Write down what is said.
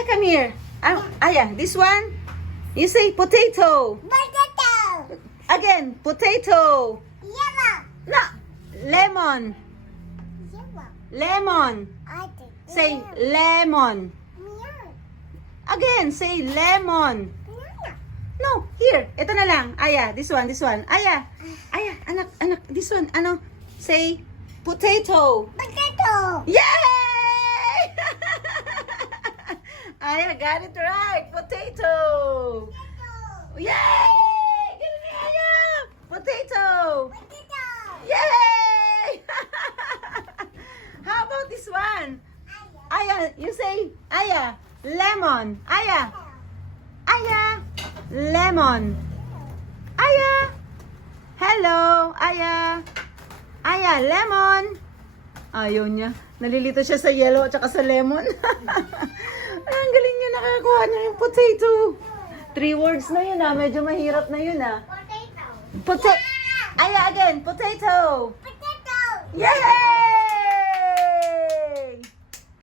Aya, come here. Aya, this one. You say potato. Potato. Again, potato. Yellow. No, lemon. Yellow. Lemon. I think. Say lemon. Meow. Again, say lemon. Banana. No, here. Ito na lang. Aya, this one, this one. Aya, anak, this one. Ano? Say potato. Potato. Yay! Aya got it right. Potato. Yay! Get it, Aya! Potato. Potato. Yay! How about this one? Aya, you say, Aya, lemon. Aya, lemon. Aya, hello, Aya. Aya, lemon. Ayaw niya. Nalilito siya sa yellow at saka sa lemon. Ang galing niya, nakakuha niya yung potato. 3 words na yun medyo mahirap na yun Potato. Aya again, potato. Potato. Yay!